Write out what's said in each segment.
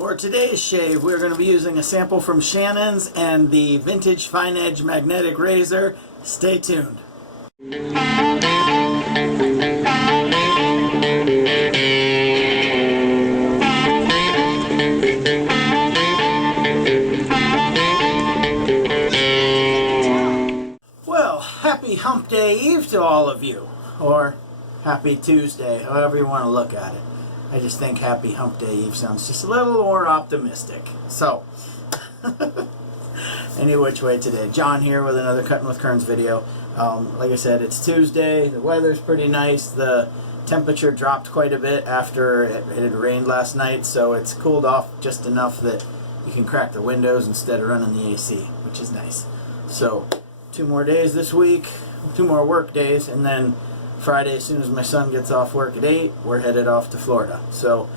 For today's shave, we're going to be using a sample from Shannon's and the vintage Finedge magnetic razor. Stay tuned. Well, happy Hump Day Eve to all of you, or happy Tuesday, however you want to look at it. I just think happy Hump Day Eve sounds just a little more optimistic. So, any which way today. John here with another Cutting with Kerns video. Like I said, it's Tuesday. The weather's pretty nice. The temperature dropped quite a bit after it had rained last night, so it's cooled off just enough that you can crack the windows instead of running the AC, which is nice. So, 2 more days this week, 2 more work days, and then Friday, as soon as my son gets off work at 8, we're headed off to Florida. So,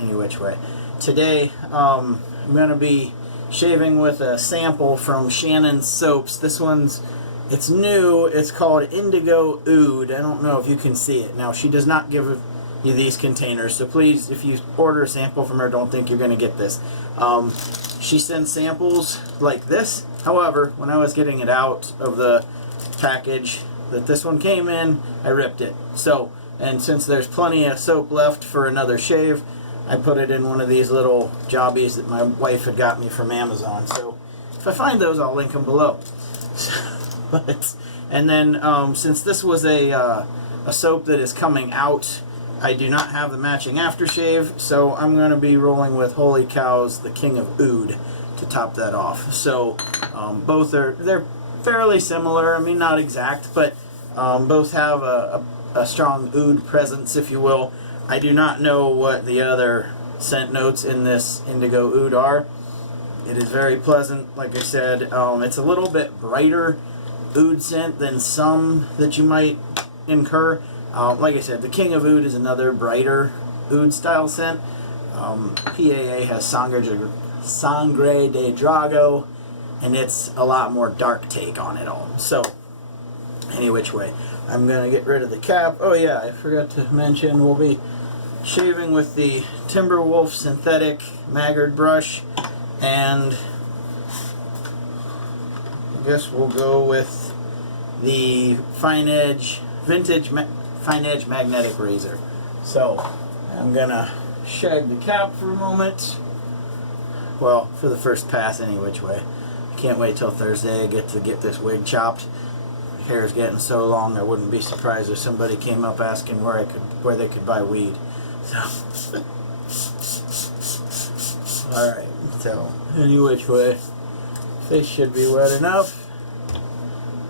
any which way. Today, I'm going to be shaving with a sample from Shannon's soaps. This one's, it's new. It's called Indigo Oud. I don't know if you can see it. Now, she does not give you these containers, so please, if you order a sample from her, don't think you're going to get this. She sends samples like this. However, when I was getting it out of the package that this one came in, I ripped it. So, and since there's plenty of soap left for another shave, I put it in one of these little jobbies that my wife had got me from Amazon. So, if I find those, I'll link them below. And then, since this was a soap that is coming out, I do not have the matching aftershave, so I'm going to be rolling with Holy Cow's The King of Oud to top that off. So, both they're fairly similar. I mean, not exact, but both have a strong oud presence, if you will. I do not know what the other scent notes in this Indigo Oud are. It is very pleasant, like I said. It's a little bit brighter oud scent than some that you might incur. Like I said, the King of Oud is another brighter oud style scent. PAA has Sangre de Drago, and it's a lot more dark take on it all. So, any which way. I'm going to get rid of the cap. Oh yeah, I forgot to mention, we'll be shaving with the Timberwolf synthetic Maggard brush, and I guess we'll go with the Finedge vintage Finedge magnetic razor. So, I'm going to shag the cap for a moment. Well, for the first pass, any which way. Can't wait till Thursday. I get to get this wig chopped. My hair is getting so long, I wouldn't be surprised if somebody came up asking where they could buy weed. So, all right. So, any which way, face should be wet enough.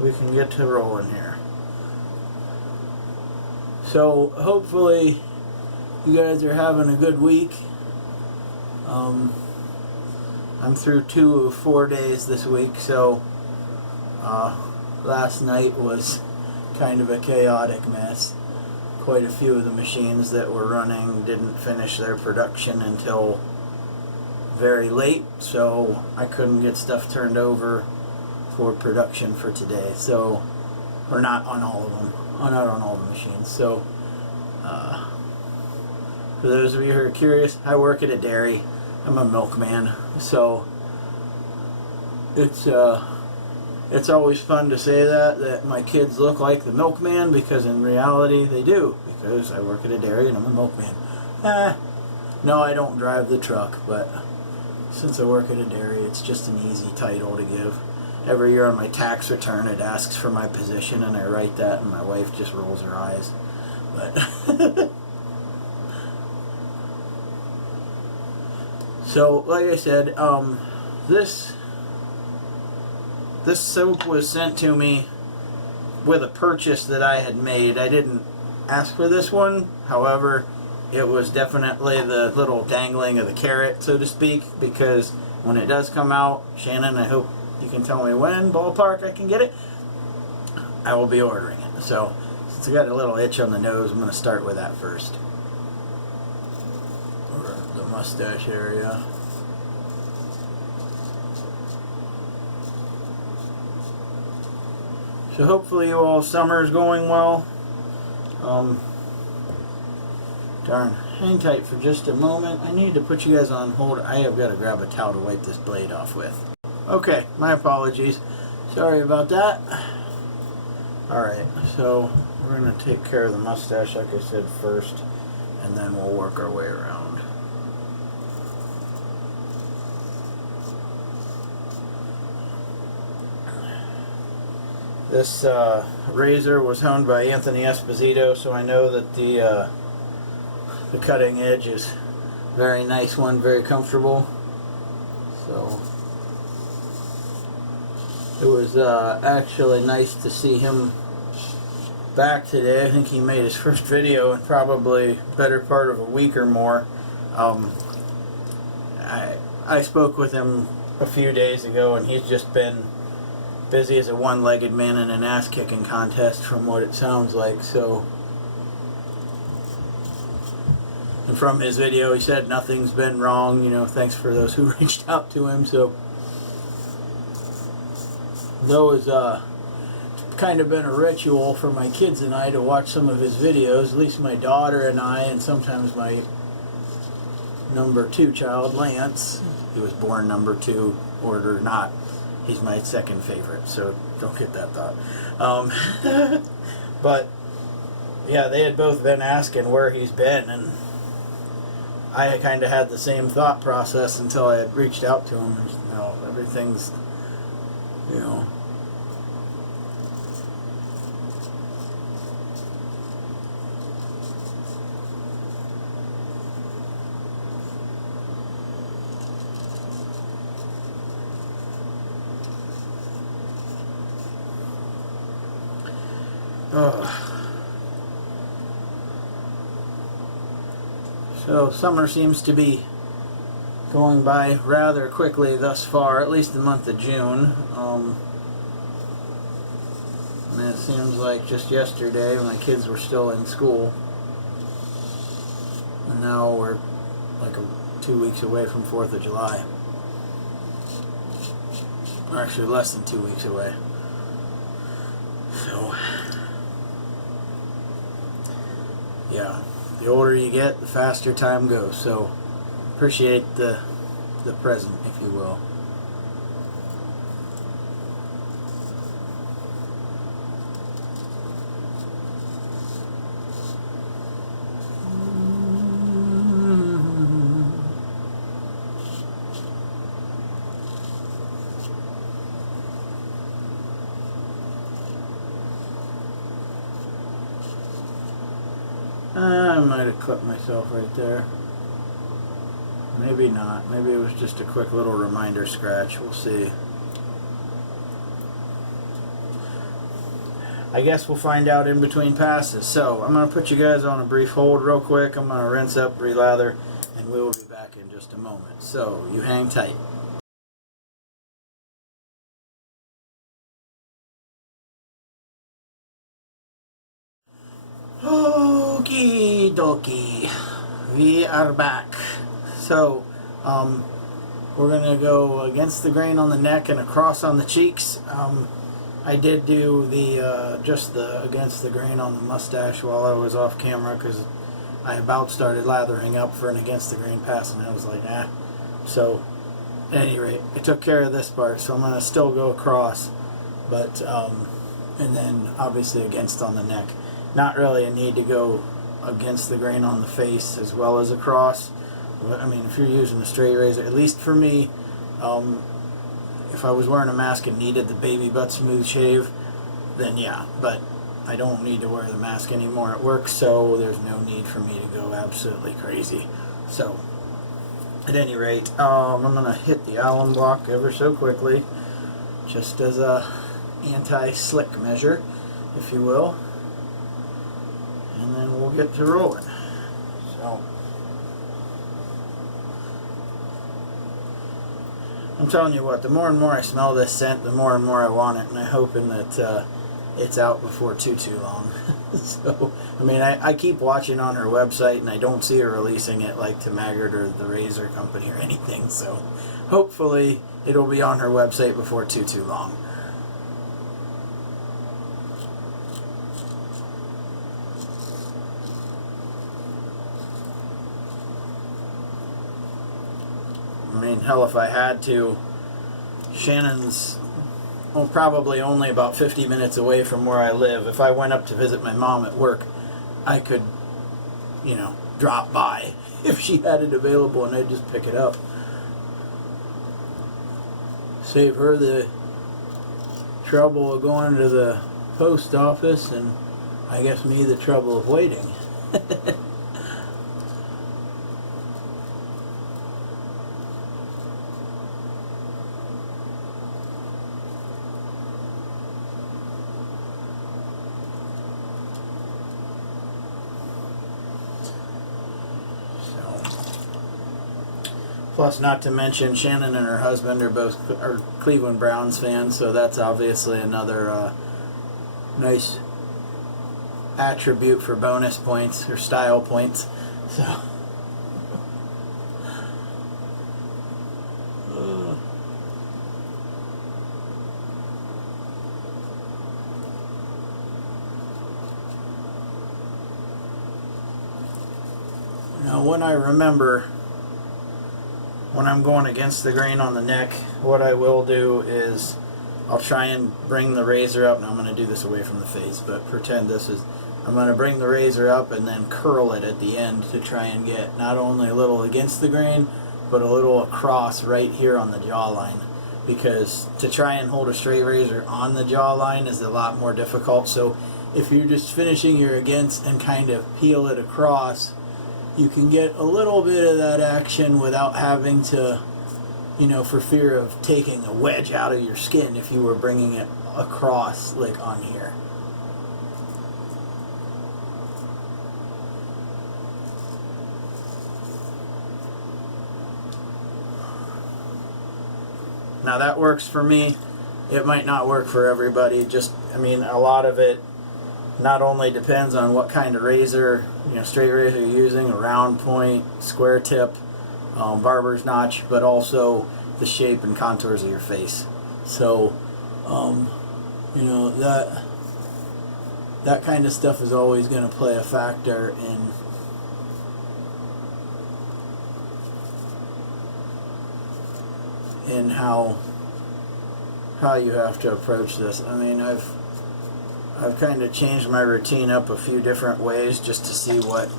We can get to rolling here. So, hopefully, you guys are having a good week. I'm through 2 of 4 days this week, so last night was kind of a chaotic mess. Quite a few of the machines that were running didn't finish their production until very late, so I couldn't get stuff turned over for production for today. So, or not on all of them, not on all the machines. So, for those of you who are curious, I work at a dairy. I'm a milkman, so it's always fun to say that my kids look like the milkman, because in reality they do, because I work at a dairy and I'm a milkman. No, I don't drive the truck, but since I work at a dairy, it's just an easy title to give. Every year on my tax return it asks for my position, and I write that, and my wife just rolls her eyes. But so, like I said, this soap was sent to me with a purchase that I had made. I didn't ask for this one, however, it was definitely the little dangling of the carrot, so to speak, because when it does come out, Shannon, I hope you can tell me when, ballpark, I can get it, I will be ordering it. So, since I got a little itch on the nose, I'm going to start with that first. The mustache area. So hopefully you all summer's going well. Darn, hang tight for just a moment. I need to put you guys on hold. I have got to grab a towel to wipe this blade off with. Okay, my apologies. Sorry about that. Alright, so we're going to take care of the mustache, like I said, first, and then we'll work our way around. This razor was honed by Anthony Esposito, so I know that the cutting edge is a very nice one, very comfortable. So it was actually nice to see him back today. I think he made his first video in probably better part of a week or more. I spoke with him a few days ago, and he's just been busy as a one-legged man in an ass-kicking contest, from what it sounds like. So, and from his video, he said nothing's been wrong. You know, thanks for those who reached out to him. So, though it's kind of been a ritual for my kids and I to watch some of his videos, at least my daughter and I, and sometimes my number 2 child, Lance. He was born number 2, order not. He's my second favorite, so don't get that thought. But, yeah, they had both been asking where he's been, and I kind of had the same thought process until I had reached out to him. You know, everything's, you know, so summer seems to be going by rather quickly thus far, at least the month of June. And it seems like just yesterday my kids were still in school, and now we're like 2 weeks away from 4th of July. Or actually less than 2 weeks away. So, yeah, the older you get, the faster time goes. So, appreciate the present, if you will. I might have clipped myself right there. Maybe not. Maybe it was just a quick little reminder scratch. We'll see. I guess we'll find out in between passes. So, I'm going to put you guys on a brief hold real quick. I'm going to rinse up, relather, and we will be back in just a moment. So, you hang tight. Okie dokie, we are back. So, we're gonna go against the grain on the neck and across on the cheeks. I did do the just the against the grain on the mustache while I was off camera, because I about started lathering up for an against the grain pass, and I was like, nah. So, at any rate, I took care of this part, so I'm gonna still go across, but and then obviously against on the neck. Not really a need to go against the grain on the face as well as across. I mean, if you're using a straight razor, at least for me, if I was wearing a mask and needed the baby butt smooth shave, then yeah, but I don't need to wear the mask anymore at work, so there's no need for me to go absolutely crazy. So, at any rate, I'm going to hit the alum block ever so quickly, just as a anti-slick measure, if you will. And then we'll get to rolling. So, I'm telling you what, the more and more I smell this scent, the more and more I want it, and I'm hoping that it's out before too long. So, I mean, I keep watching on her website, and I don't see her releasing it like to Maggard or the Razor Company or anything, so hopefully it'll be on her website before too long. I mean, hell, if I had to, Shannon's probably only about 50 minutes away from where I live. If I went up to visit my mom at work, I could, you know, drop by if she had it available and I'd just pick it up. Save her the trouble of going to the post office, and I guess me the trouble of waiting. Plus, not to mention, Shannon and her husband are both Cleveland Browns fans, so that's obviously another nice attribute for bonus points or style points. So, now, when I remember, when I'm going against the grain on the neck, what I will do is I'll try and bring the razor up. Now I'm going to do this away from the face, but pretend this is, I'm going to bring the razor up and then curl it at the end to try and get not only a little against the grain, but a little across right here on the jawline. Because to try and hold a straight razor on the jawline is a lot more difficult. So if you're just finishing your against and kind of peel it across, you can get a little bit of that action without having to, you know, for fear of taking a wedge out of your skin if you were bringing it across like on here. Now that works for me. It might not work for everybody. Just, I mean, a lot of it not only depends on what kind of razor, you know, straight razor you're using, a round point, square tip, barber's notch, but also the shape and contours of your face. So, you know, that kind of stuff is always going to play a factor in how you have to approach this. I mean, I've kind of changed my routine up a few different ways just to see what,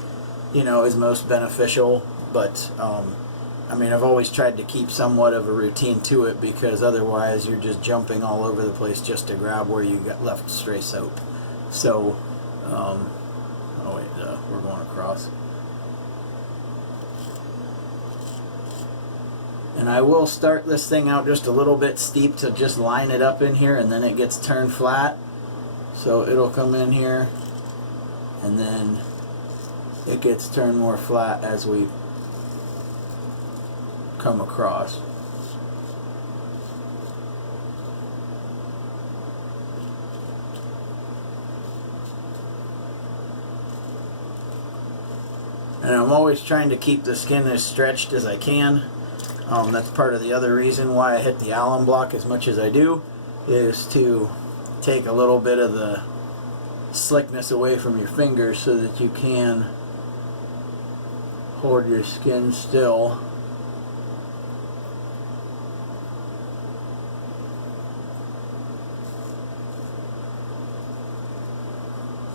you know, is most beneficial. But I mean, I've always tried to keep somewhat of a routine to it, because otherwise you're just jumping all over the place just to grab where you got left stray soap. So, oh wait, we're going across. And I will start this thing out just a little bit steep to just line it up in here, and then it gets turned flat. So it'll come in here, and then it gets turned more flat as we come across. And I'm always trying to keep the skin as stretched as I can. That's part of the other reason why I hit the alum block as much as I do, is to take a little bit of the slickness away from your fingers so that you can hold your skin still.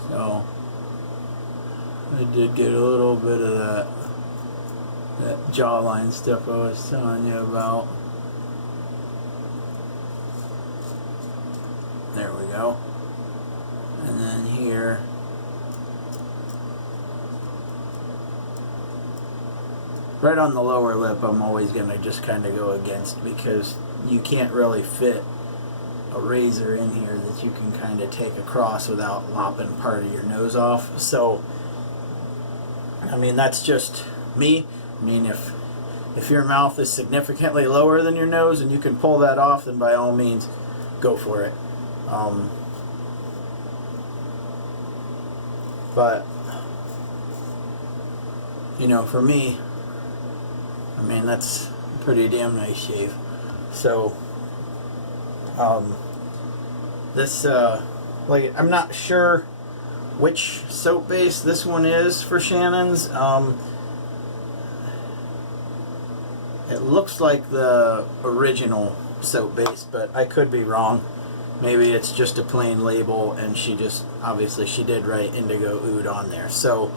So I did get a little bit of that jawline stuff I was telling you about. There we go. And then here, right on the lower lip, I'm always going to just kind of go against, because you can't really fit a razor in here that you can kind of take across without lopping part of your nose off. So, I mean, that's just me. I mean, if your mouth is significantly lower than your nose and you can pull that off, then by all means, go for it. But, you know, for me, I mean, that's a pretty damn nice shave. So, this, like, I'm not sure which soap base this one is for Shannon's. It looks like the original soap base, but I could be wrong. Maybe it's just a plain label, and she just, obviously she did write Indigo Oud on there. So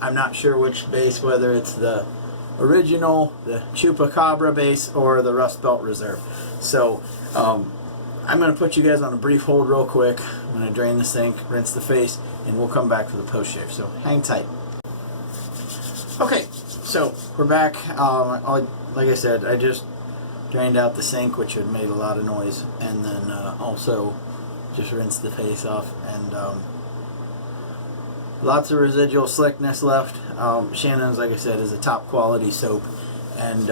I'm not sure which base, whether it's the original, the Chupacabra base, or the Rust Belt Reserve. So I'm going to put you guys on a brief hold real quick. I'm going to drain the sink, rinse the face, and we'll come back for the post shave. So hang tight. Okay, so we're back. Like I said, I just drained out the sink, which had made a lot of noise, and then also just rinsed the face off, and lots of residual slickness left. Shannon's, like I said, is a top quality soap, and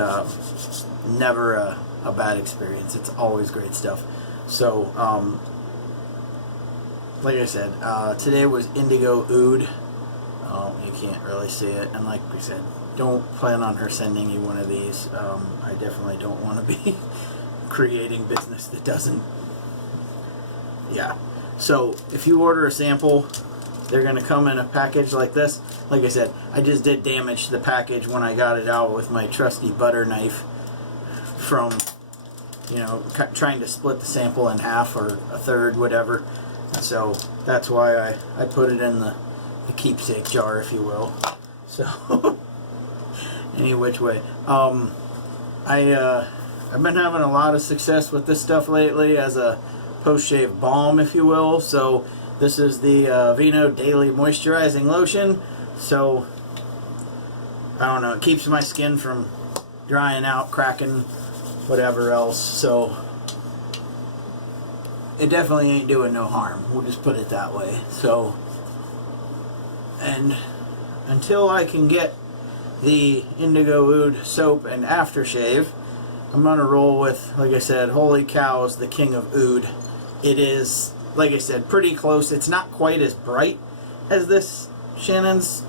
never a bad experience. It's always great stuff. So like I said, today was Indigo Oud. You can't really see it, and like we said, don't plan on her sending you one of these. I definitely don't want to be creating business that doesn't. Yeah. So if you order a sample, they're going to come in a package like this. Like I said, I just did damage to the package when I got it out with my trusty butter knife from, you know, trying to split the sample in half or a third, whatever. So that's why I put it in the keepsake jar, if you will. So any which way, I've been having a lot of success with this stuff lately as a post-shave balm, if you will. So this is the Vino Daily Moisturizing Lotion. So I don't know, it keeps my skin from drying out, cracking, whatever else. So it definitely ain't doing no harm. We'll just put it that way. So, and until I can get the Indigo Oud soap and aftershave, I'm gonna roll with, like I said, holy cows, the king of oud. It is, like I said, pretty close. It's not quite as bright as this Shannon's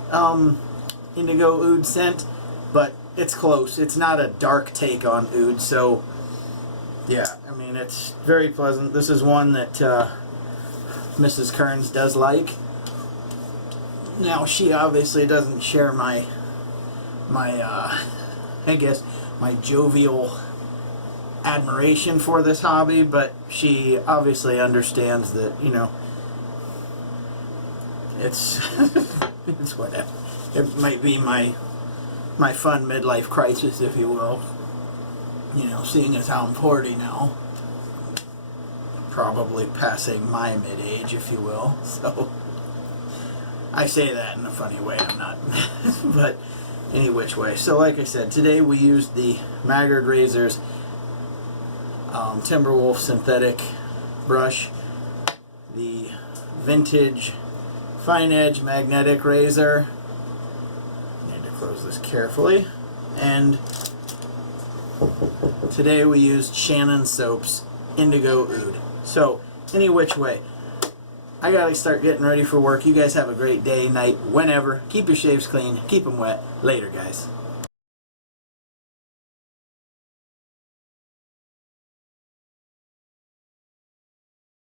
Indigo Oud scent, but it's close. It's not a dark take on oud. So yeah, I mean, it's very pleasant. This is one that Mrs. Kearns does like. Now, she obviously doesn't share my I guess my jovial admiration for this hobby, but she obviously understands that, you know, it's it's whatever. It might be my fun midlife crisis, if you will. You know, seeing as how I'm 40 now, probably passing my mid-age, if you will. So I say that in a funny way. I'm not, but any which way. So like I said, today we used the Maggard Razors Timberwolf synthetic brush, the vintage Finedge magnetic razor. Need to close this carefully. And today we used Shannon Soap's Indigo Oud. So any which way, I gotta start getting ready for work. You guys have a great day, night, whenever. Keep your shaves clean, keep them wet. Later, guys.